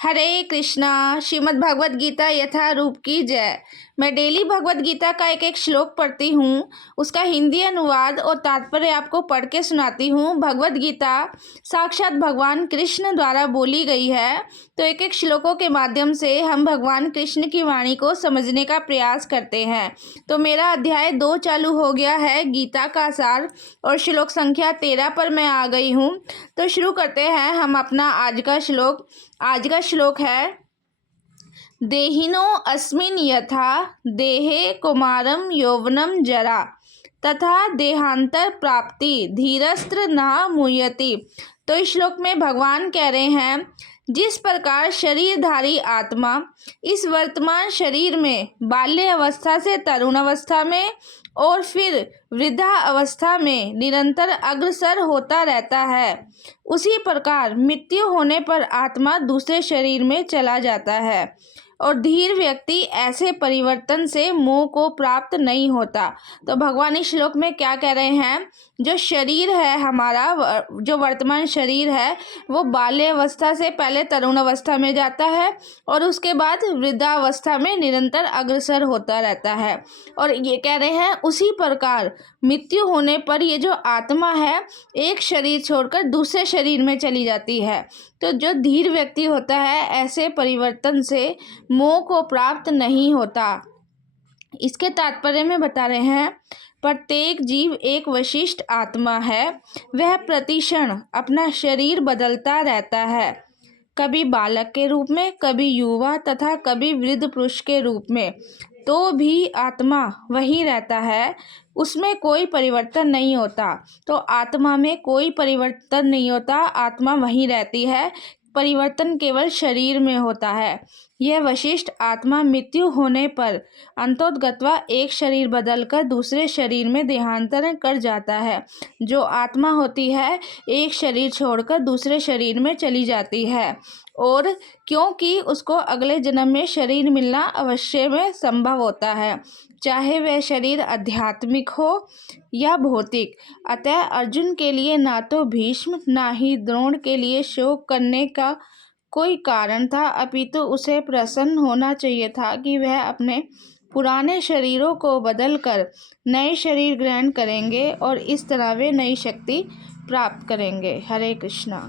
हरे कृष्णा। श्रीमद् भगवद गीता यथा रूप की जय। मैं डेली भगवद गीता का एक एक श्लोक पढ़ती हूँ, उसका हिंदी अनुवाद और तात्पर्य आपको पढ़ के सुनाती हूँ। भगवद गीता साक्षात भगवान कृष्ण द्वारा बोली गई है, तो एक एक श्लोकों के माध्यम से हम भगवान कृष्ण की वाणी को समझने का प्रयास करते हैं। तो मेरा अध्याय 2 चालू हो गया है, गीता का सार, और श्लोक संख्या 13 पर मैं आ गई हूँ। तो शुरू करते हैं हम अपना आज का श्लोक। आज का श्लोक है, देहिनो अस्मिन् यथा देहे कुमारम यौवनम जरा तथा देहांतर प्राप्ति धीरस्त्र न मुह्यति। तो इस श्लोक में भगवान कह रहे हैं, जिस प्रकार शरीरधारी आत्मा इस वर्तमान शरीर में बाल्य अवस्था से तरुण अवस्था में और फिर वृद्धा अवस्था में निरंतर अग्रसर होता रहता है, उसी प्रकार मृत्यु होने पर आत्मा दूसरे शरीर में चला जाता है और धीर व्यक्ति ऐसे परिवर्तन से मोह को प्राप्त नहीं होता। तो भगवान इस श्लोक में क्या कह रहे हैं, जो शरीर है हमारा, जो वर्तमान शरीर है, वो बाल्य अवस्था से पहले तरुण अवस्था में जाता है और उसके बाद वृद्धावस्था में निरंतर अग्रसर होता रहता है। और ये कह रहे हैं उसी प्रकार मृत्यु होने पर ये जो आत्मा है एक शरीर छोड़कर दूसरे शरीर में चली जाती है। तो जो धीर व्यक्ति होता है ऐसे परिवर्तन से मोह को प्राप्त नहीं होता। इसके तात्पर्य में बता रहे हैं, प्रत्येक जीव एक विशिष्ट आत्मा है, वह प्रतिक्षण अपना शरीर बदलता रहता है, कभी बालक के रूप में, कभी युवा तथा कभी वृद्ध पुरुष के रूप में, तो भी आत्मा वही रहता है, उसमें कोई परिवर्तन नहीं होता। तो आत्मा में कोई परिवर्तन नहीं होता, आत्मा वही रहती है, परिवर्तन केवल शरीर में होता है। यह वशिष्ठ आत्मा मृत्यु होने पर अंतोगत्वा एक शरीर बदलकर दूसरे शरीर में देहांतरण कर जाता है। जो आत्मा होती है एक शरीर छोड़कर दूसरे शरीर में चली जाती है, और क्योंकि उसको अगले जन्म में शरीर मिलना अवश्य में संभव होता है, चाहे वह शरीर आध्यात्मिक हो या भौतिक। अतः अर्जुन के लिए ना तो भीष्म ना ही द्रोण के लिए शोक करने का कोई कारण था, अपितु उसे प्रसन्न होना चाहिए था कि वह अपने पुराने शरीरों को बदलकर नए शरीर ग्रहण करेंगे और इस तरह वे नई शक्ति प्राप्त करेंगे। हरे कृष्णा।